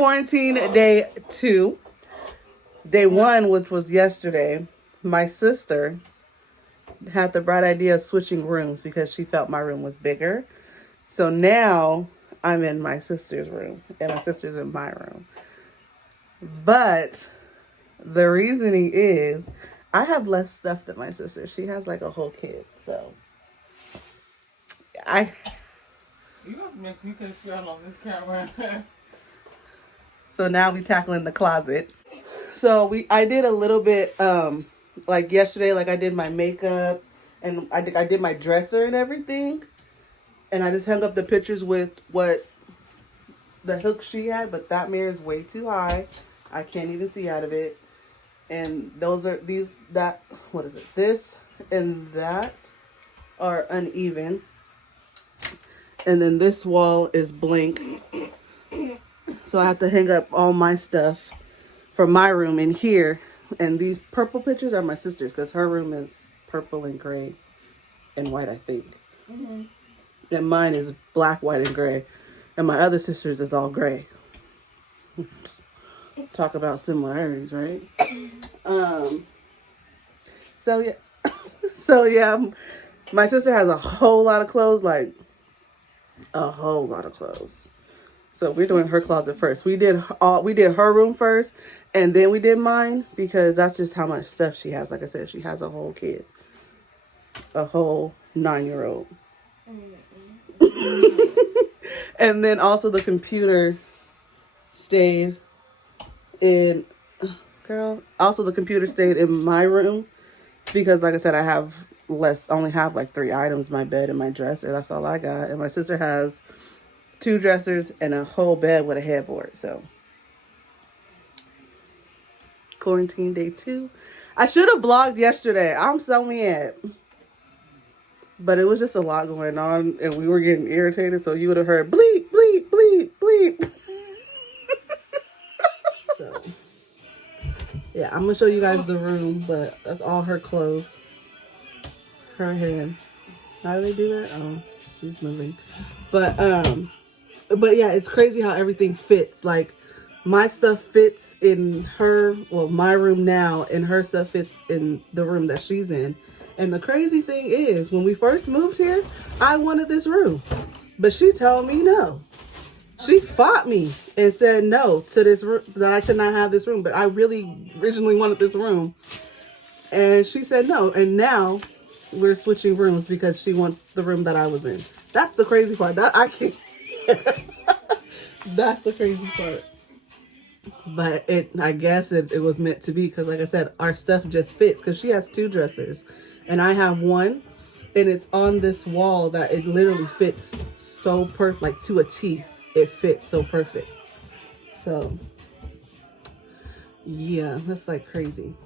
quarantine day 2. Day 1, which was yesterday, my sister had the bright idea of switching rooms because she felt my room was bigger. So now I'm in my sister's room and my sister's in my room. But the reasoning is I have less stuff than my sister. She has like a whole kid. So You gonna make me put you on this camera. So now we tackling the closet. So I did a little bit like yesterday, like I did my makeup and I did my dresser and everything. And I just hung up the pictures with what the hook she had, but that mirror is way too high. I can't even see out of it. And those are what is it? This and that are uneven. And then this wall is blank. So I have to hang up all my stuff from my room in here. And these purple pictures are my sister's because her room is purple and gray and white, I think. Mm-hmm. And mine is black, white, and gray. And my other sister's is all gray. Talk about similarities, right? So yeah, my sister has a whole lot of clothes, like a whole lot of clothes. So we're doing her closet first. We did her room first, and then we did mine because that's just how much stuff she has. Like I said, she has a whole kid, a whole 9-year-old. And then also the computer stayed in my room because, like I said, I have only have like 3 items: my bed and my dresser. That's all I got. And my sister has 2 dressers and a whole bed with a headboard. So quarantine day 2. I should have vlogged yesterday. I'm so mad. But it was just a lot going on and we were getting irritated, so you would have heard bleep, bleep, bleep, bleep. So, yeah, I'm going to show you guys the room, but that's all her clothes. Her hand. How do they do that? Oh, she's moving. But yeah, it's crazy how everything fits. Like, my stuff fits in my room now, and her stuff fits in the room that she's in. And the crazy thing is, when we first moved here, I wanted this room. But she told me no. She fought me and said no to this room, that I could not have this room. But I really originally wanted this room. And she said no. And now we're switching rooms because she wants the room that I was in. That's the crazy part. That's the crazy part. But I guess it was meant to be because, like I said, our stuff just fits because she has 2 dressers. And I have one, and it's on this wall that it literally fits so perfect, like to a T. It fits so perfect. So, yeah, that's like crazy.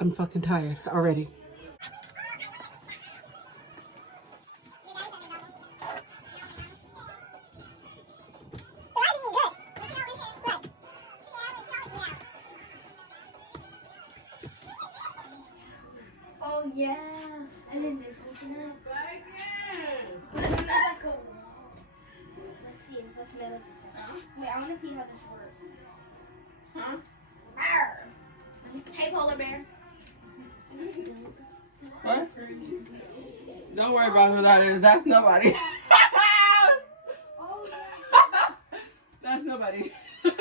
I'm fucking tired already. yeah. And then this open up. That's like a wall. Let's see. Let's mail it to town. Wait, I want to see how this works. Huh? Arr. Hey, polar bear. What? Don't worry about who that is. That's nobody. Oh, That's nobody. there's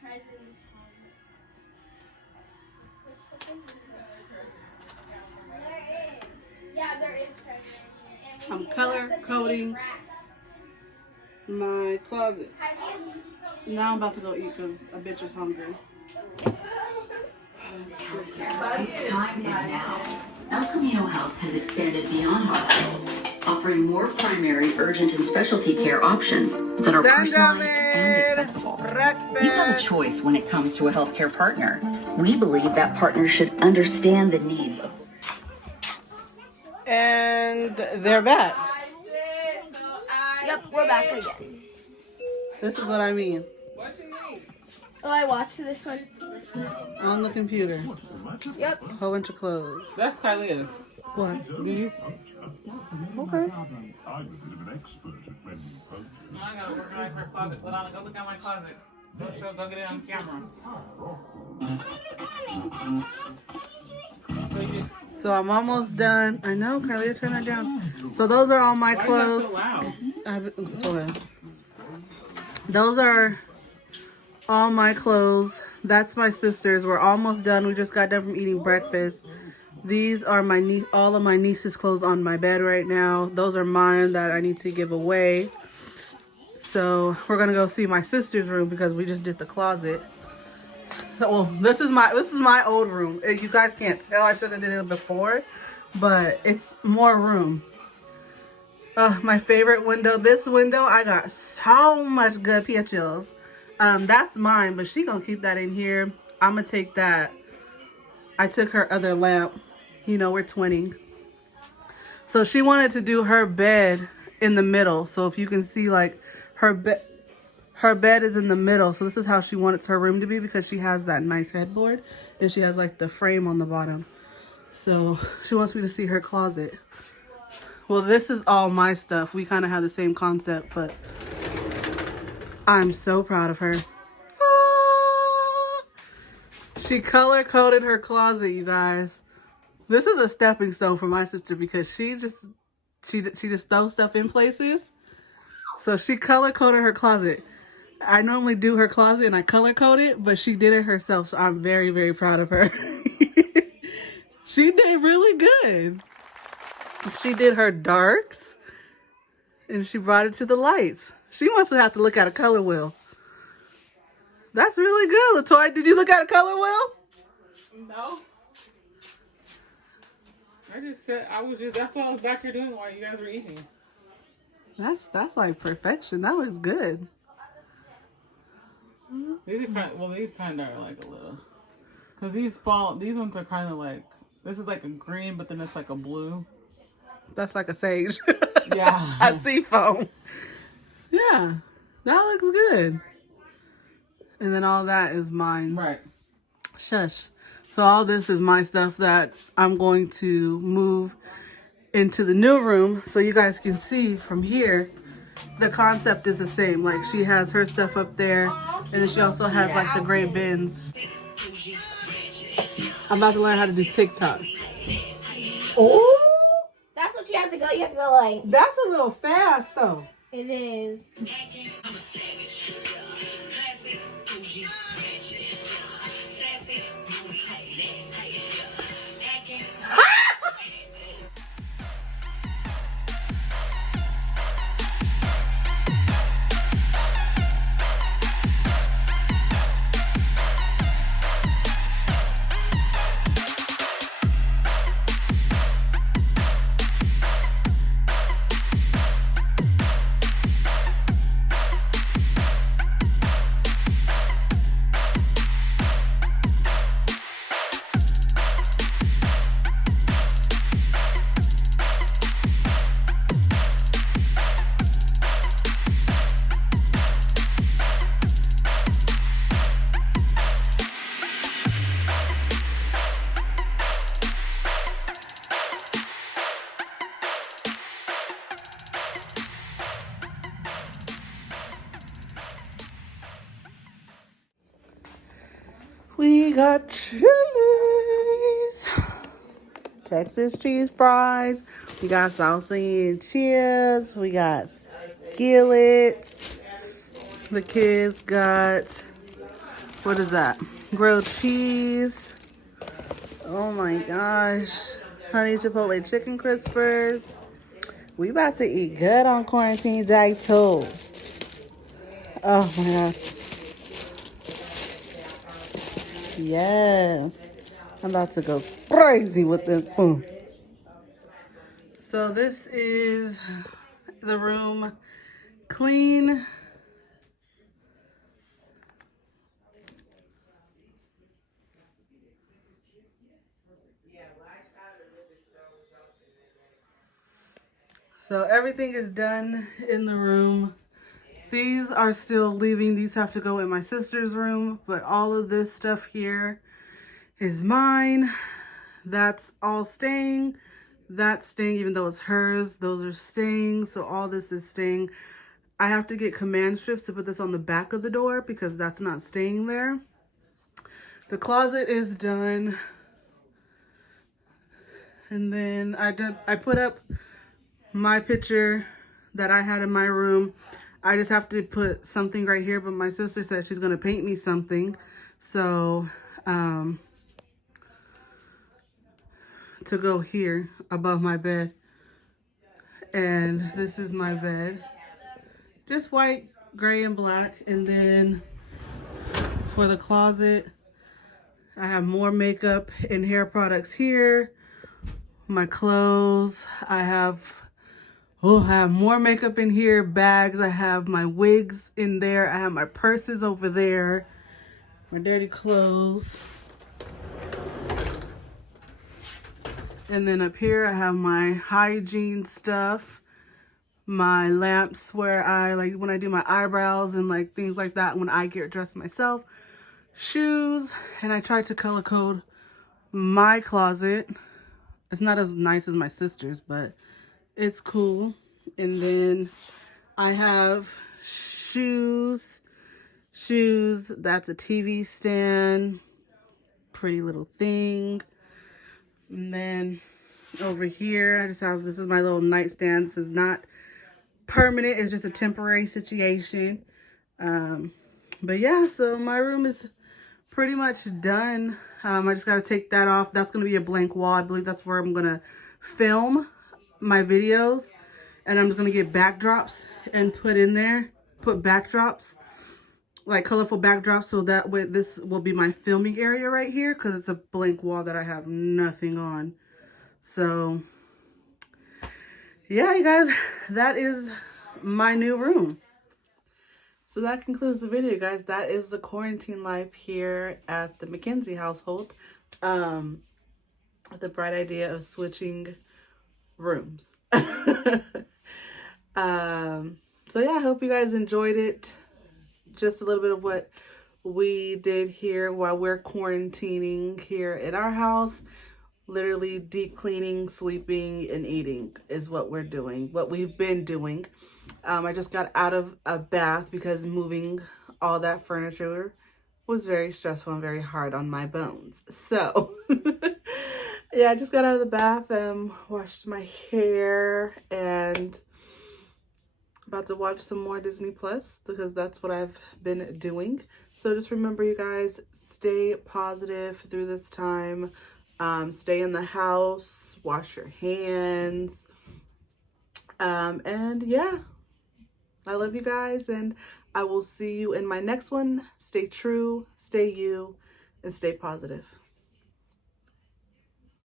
treasure in this closet. There is. Yeah, there is treasure in here. And we I'm need- color the thing is coding wrapped. my closet. Kylie Now I'm about to go eat because a bitch is hungry. Its time is now. El Camino Health has expanded beyond hospitals, offering more primary, urgent, and specialty care options that are personalized and accessible. You have a choice when it comes to a healthcare partner. We believe that partner should understand the needs of. And they're back. Yep, we're back again. This is what I mean. What you need? Oh, I watched this one. On the computer. Yep. Whole bunch of clothes. That's Kylie's. What? These? Okay. I'm a bit of an expert at menu purchase. I gotta organize her closet. Ladonna, go look at my closet. Go get it on camera. So I'm almost done. I know, Carly, turn that down. So those are all my Why clothes. is that so loud? Those are all my clothes. That's my sister's. We're almost done. We just got done from eating breakfast. These are all of my niece's clothes on my bed right now. Those are mine that I need to give away. So we're gonna go see my sister's room because we just did the closet. So well, this is my old room. You guys can't tell. I should have did it before, but it's more room. My favorite window. This window, I got so much good pictures. That's mine, but she gonna keep that in here. I'm gonna take that. I took her other lamp. You know, we're twinning. So she wanted to do her bed in the middle. So if you can see, like, her bed is in the middle. So this is how she wanted her room to be because she has that nice headboard and she has like the frame on the bottom. So she wants me to see her closet. Well, this is all my stuff. We kind of have the same concept, but I'm so proud of her. Ah! She color coded her closet, you guys. This is a stepping stone for my sister because she just throws stuff in places. So she color coded her closet. I normally do her closet and I color code it, but she did it herself. So I'm very, very proud of her. She did really good. She did her darks and she brought it to the lights. She must have to look at a color wheel. That's really good, LaToya. Did you look at a color wheel? No. That's what I was back here doing while you guys were eating. That's like perfection. That looks good. These kind of are like a little, cause these ones are kind of like, this is like a green, but then it's like a blue. That's like a sage. Yeah. A seafoam. Yeah, that looks good. And then all that is mine. Right. Shush. So all this is my stuff that I'm going to move into the new room so you guys can see from here. The concept is the same. Like she has her stuff up there and then she also has like the gray bins. I'm about to learn how to do TikTok. Oh, That's what you have to go. You have to go like. that's a little fast though. It is. we got chilies, Texas cheese fries. We got salsa and chips. We got skillets. The kids got, what is that? Grilled cheese. Oh my gosh. Honey chipotle chicken crispers. We about to eat good on quarantine day too. Oh my god. Yes. I'm about to go crazy with this food. So this is the room clean. So everything is done in the room. These are still leaving. These have to go in my sister's room, but all of this stuff here is mine. That's all staying. That's staying, even though it's hers. Those are staying. So all this is staying. I have to get command strips to put this on the back of the door because that's not staying there. The closet is done. And then I put up my picture that I had in my room. I just have to put something right here, but my sister said she's gonna paint me something. So, to go here above my bed. And this is my bed. Just white, gray, and black. And then for the closet, I have more makeup and hair products here. My clothes, I have more makeup in here, bags. I have my wigs in there. I have my purses over there, my dirty clothes. And then up here, I have my hygiene stuff, my lamps where I, like, when I do my eyebrows and, like, things like that when I get dressed myself. Shoes, and I tried to color code my closet. It's not as nice as my sister's, but it's cool. And then I have shoes. That's a TV stand. Pretty little thing. And then over here, I just have, this is my little nightstand. This is not permanent. It's just a temporary situation. But yeah, so my room is pretty much done. I just got to take that off. That's going to be a blank wall. I believe that's where I'm going to film my videos. And I'm just going to get backdrops and put in there. Put backdrops, like colorful backdrops. So that way this will be my filming area right here. Because it's a blank wall that I have nothing on. So yeah, you guys, that is my new room. So that concludes the video, guys. That is the quarantine life here at the McKenzie household. The bright idea of switching rooms. So yeah, I hope you guys enjoyed it. Just a little bit of what we did here while we're quarantining here in our house. Literally deep cleaning, sleeping, and eating is what we're doing, what we've been doing. I just got out of a bath because moving all that furniture was very stressful and very hard on my bones. So yeah, I just got out of the bath and washed my hair and about to watch some more Disney Plus because that's what I've been doing. So just remember, you guys, stay positive through this time. Stay in the house, wash your hands. And yeah, I love you guys, and I will see you in my next one. Stay true, stay you, and stay positive.